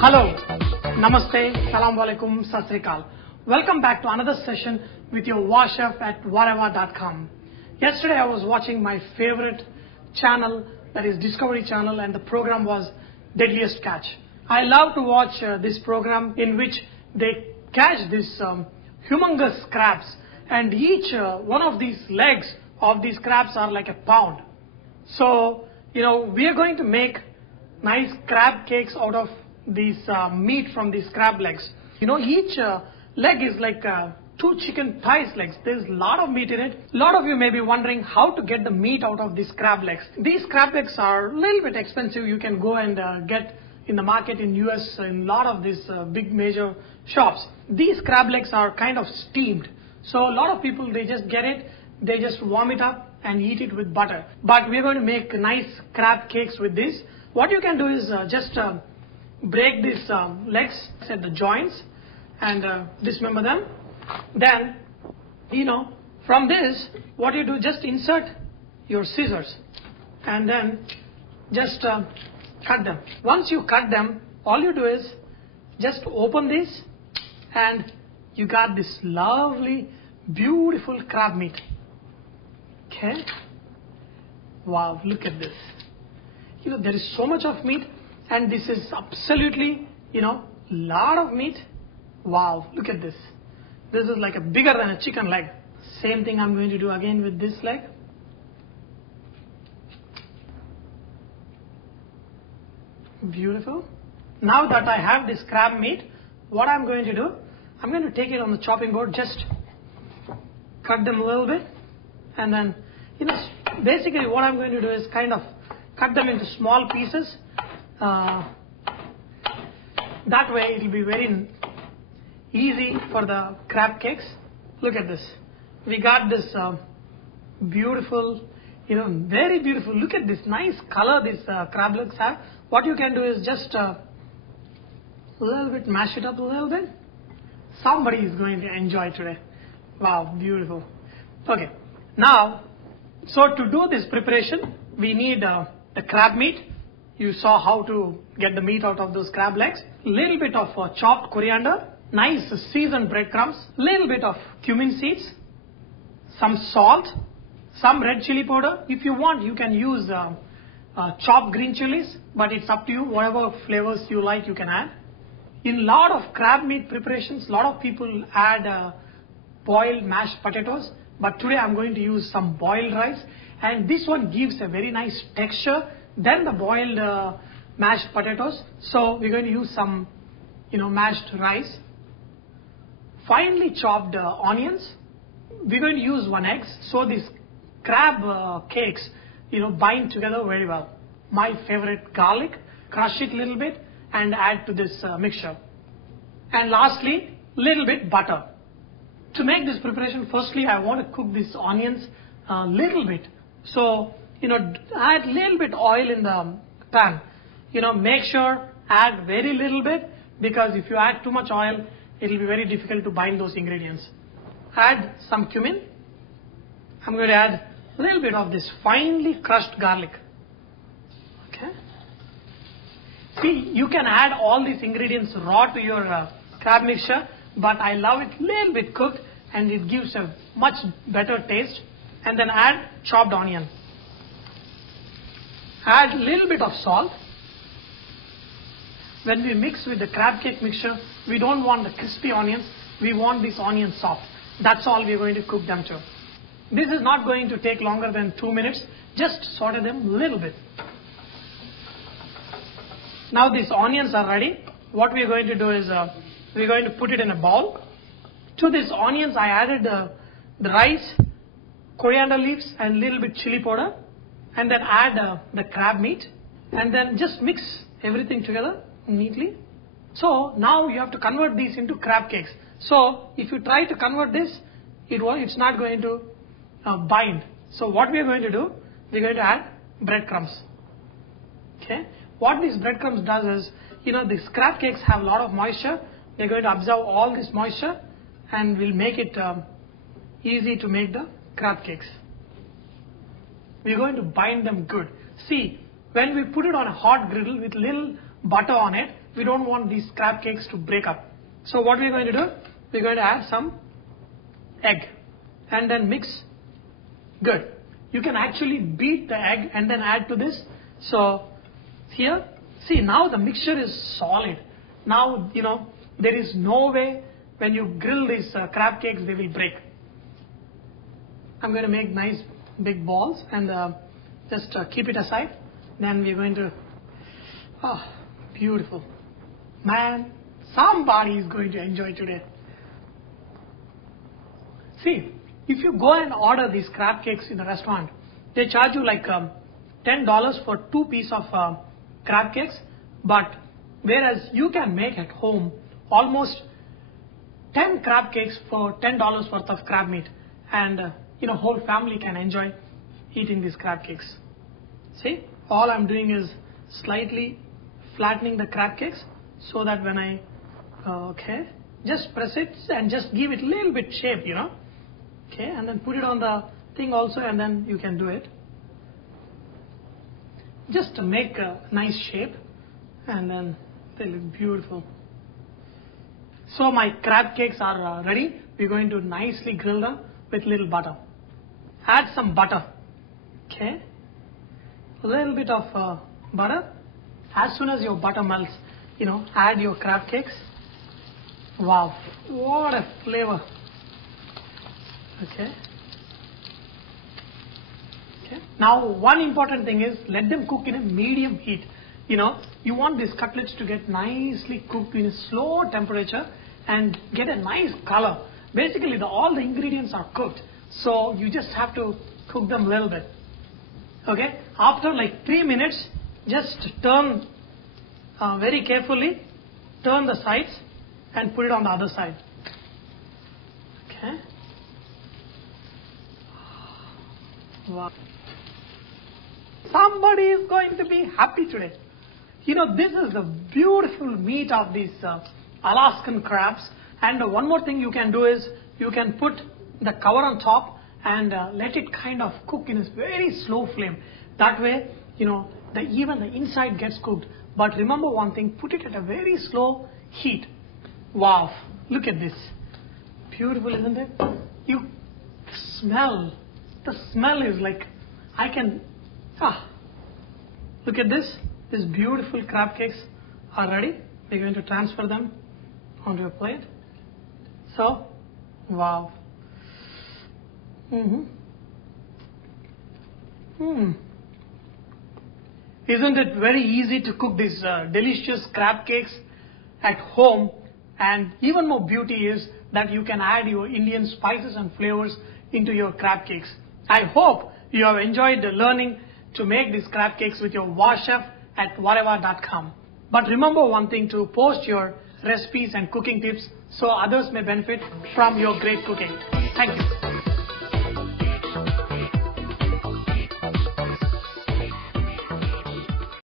Hello, Namaste, Salam Alaikum, Sat Sri Akal. Welcome back to another session with your Vahchef at VahRehVah.com. Yesterday I was watching my favorite channel, that is Discovery Channel, and the program was Deadliest Catch. I love to watch this program in which they catch these humongous crabs, and each one of these legs of these crabs are like a pound. So, we are going to make nice crab cakes out of these meat from these crab legs. Each leg is like 2 chicken thighs legs. There's a lot of meat in it. A lot of you may be wondering how to get the meat out of these crab legs. These crab legs are a little bit expensive. You can go and get in the market in US in a lot of these big major shops. These crab legs are kind of steamed. So a lot of people, they just get it, they just warm it up and eat it with butter. But we're going to make nice crab cakes with this. What you can do is just break these legs at the joints and dismember them. Then, from this, what you do, just insert your scissors and then just cut them. Once you cut them, all you do is just open this and you got this lovely, beautiful crab meat. Okay? Wow, look at this. There is so much of meat, and this is absolutely, lot of meat. Wow, look at this. This is like bigger than a chicken leg. Same thing I'm going to do again with this leg. Beautiful. Now that I have this crab meat, what I'm going to do, I'm going to take it on the chopping board, just cut them a little bit, and then, basically what I'm going to do is kind of cut them into small pieces. That way it will be very easy for the crab cakes. Look at this. We got this beautiful, very beautiful. Look at this nice color these crab legs have. What you can do is just a little bit mash it up a little bit. Somebody is going to enjoy today. Wow, beautiful. Okay, now, so to do this preparation, we need the crab meat. You saw how to get the meat out of those crab legs. Little bit of chopped coriander, nice seasoned breadcrumbs, little bit of cumin seeds, some salt, some red chili powder. If you want, you can use chopped green chilies, but it's up to you. Whatever flavors you like, you can add. In a lot of crab meat preparations, a lot of people add boiled mashed potatoes, but today I'm going to use some boiled rice, and this one gives a very nice texture than the boiled mashed potatoes. So we're going to use some, mashed rice. Finely chopped onions. We're going to use 1 egg, so these crab cakes, bind together very well. My favorite, garlic. Crush it a little bit and add to this mixture. And lastly, little bit butter. To make this preparation, firstly I want to cook these onions a little bit. So, add little bit oil in the pan. Make sure add very little bit, because if you add too much oil, it will be very difficult to bind those ingredients. Add some cumin. I'm going to add a little bit of this finely crushed garlic. Okay. See, you can add all these ingredients raw to your crab mixture, but I love it little bit cooked, and it gives a much better taste. And then add chopped onion. Add a little bit of salt. When we mix with the crab cake mixture, we don't want the crispy onions. We want these onions soft. That's all we're going to cook them to. This is not going to take longer than 2 minutes. Just saute them a little bit. Now these onions are ready. What we're going to do is we're going to put it in a bowl. To these onions, I added the rice, coriander leaves, and a little bit chili powder. And then add the crab meat. And then just mix everything together neatly. So now you have to convert these into crab cakes. So if you try to convert this, it's not going to bind. So what we are going to do, we're going to add breadcrumbs. Okay. What these breadcrumbs does is, these crab cakes have a lot of moisture. They're going to absorb all this moisture and will make it easy to make the crab cakes. we're going to bind them good. See, when we put it on a hot griddle with little butter on it, we don't want these crab cakes to break up. So what we're going to do, we're going to add some egg and then mix good. You can actually beat the egg and then add to this. So here, see, now the mixture is solid. Now, there is no way when you grill these crab cakes, they will break. I'm going to make nice big balls and just keep it aside. Then we're going to, beautiful. Man, somebody is going to enjoy today. See, if you go and order these crab cakes in a restaurant, they charge you like $10 for 2 pieces of crab cakes. But whereas you can make at home almost 10 crab cakes for $10 worth of crab meat. And, whole family can enjoy eating these crab cakes. See, all I'm doing is slightly flattening the crab cakes so that when I, just press it and just give it a little bit shape, Okay, and then put it on the thing also, and then you can do it. Just to make a nice shape, and then they look beautiful. So my crab cakes are ready. We're going to nicely grill them with little butter. Add some butter. Okay, a little bit of butter. As soon as your butter melts, add your crab cakes. Wow, what a flavor. Okay. Now, one important thing is let them cook in a medium heat. You want these cutlets to get nicely cooked in a slow temperature and get a nice color. Basically, all the ingredients are cooked. So you just have to cook them a little bit. Okay. After like 3 minutes, just turn very carefully, turn the sides and put it on the other side. Okay. Wow. Somebody is going to be happy today. This is the beautiful meat of these Alaskan crabs. And one more thing you can do is you can put the cover on top and let it kind of cook in a very slow flame. That way, even the inside gets cooked. But remember one thing, put it at a very slow heat. Wow, look at this. Beautiful, isn't it? The smell is like, look at this. These beautiful crab cakes are ready. We're going to transfer them onto a plate. So, wow. Isn't it very easy to cook these delicious crab cakes at home? And even more beauty is that you can add your Indian spices and flavors into your crab cakes. I hope you have enjoyed learning to make these crab cakes with your Vahchef at VahRehVah.com. But remember one thing, to post your recipes and cooking tips so others may benefit from your great cooking. Thank you.